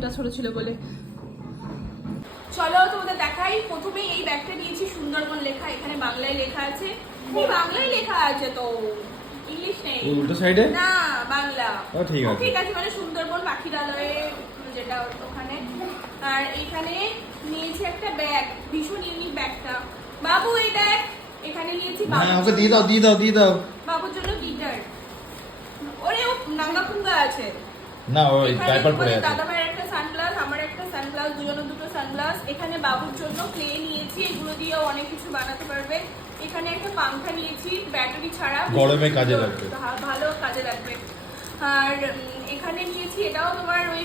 ওজনটা ছোট ছিল বলে। চলো তোমাদের দেখাই। প্রথমে এই ব্যাগটা নিয়েছি, সুন্দরবন লেখা, এখানে বাংলায় লেখা আছে। বাংলায় লেখা আছে তো, ইংলিশ নেই। উল্টো সাইডে না, বাংলা। ঠিক আছে, ঠিক আছে, মানে সুন্দরবন পাখিরালয়ে যেটা ওখানে। আর এখানে নিয়েছি একটা ব্যাগ, ভীষণ ইউনিক ব্যাগটা। বাবু এই দেখ, এখানে নিয়েছি ওকে দিয়ে দাও দিয়ে দাও দিয়ে দাও। বাবুর জন্য গিটার। ওরে ও নাঙ্গা কুঙ্গা আছে না, ওই ডাইপার পরে আছে। দাদা ভাইয়ের একটা সানগ্লাস, আমার একটা সানগ্লাস, দুজনের দুটো সানগ্লাস। এখানে বাবুর জন্য ক্লে নিয়েছি, এগুলো দিয়ে অনেক কিছু বানাতে পারবে। এখানে একটা পাংখা নিয়েছি, ব্যাটারি ছাড়া, গরমে কাজে লাগবে, ভালো কাজে লাগবে। আর এখানে নিয়েছি, এটাও তোমার ওই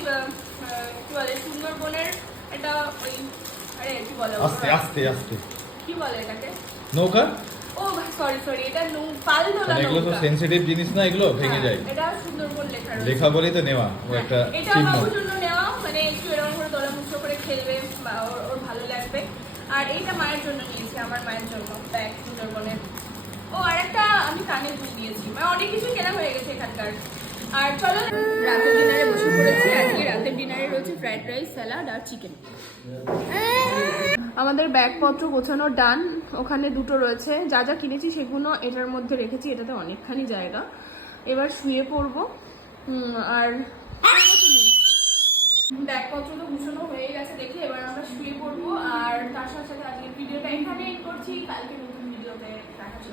কি বলে সুন্দরবনের, এটা ওই, আরে কি বলে, আস্তে আস্তে আস্তে কি বলে এটাকে, নৌকা। ও সরি এটা পাল ধরা নৌকা। এগুলো তো সেনসিটিভ জিনিস না, এগুলো ভেঙে যায়। এটা সুন্দরবন লেখা রয়েছে, লেখা বলেই তো নেওয়া, ও একটা এটা চিহ্ন। বাবুর জন্য নেওয়া, মানে একটু এরকম করে দোলা মুচড়ো করে খেলবে বা ওর ভালো লাগবে। আর এইটা মায়ের জন্য নিয়েছি, আমার মায়ের জন্য ব্যাগ সুন্দরবনের। ও আর একটা আমি কানের দুল নিয়েছি, মানে অনেক কিছু কেনা হয়ে গেছে এখানকার। আর চলো রাতের ডিনারে বসে পড়েছি। আজকে রাতের ডিনারে রয়েছে ফ্রাইড রাইস, স্যালাড আর চিকেন। আমাদের ব্যাগপত্র গোছানো ডান, ওখানে দুটো রয়েছে, যা যা কিনেছি সেগুলো এটার মধ্যে রেখেছি, এটাতে অনেকখানি জায়গা। এবার শুয়ে পড়বো। আর ব্যাগপত্র তো গুছানো হয়ে গেছে দেখে, এবার আমরা শুয়ে পড়বো। আর তার সাথে সাথে আজকের ভিডিওটা এখানে এন্ড করছি, কালকে নতুন ভিডিওতে দেখা হচ্ছে।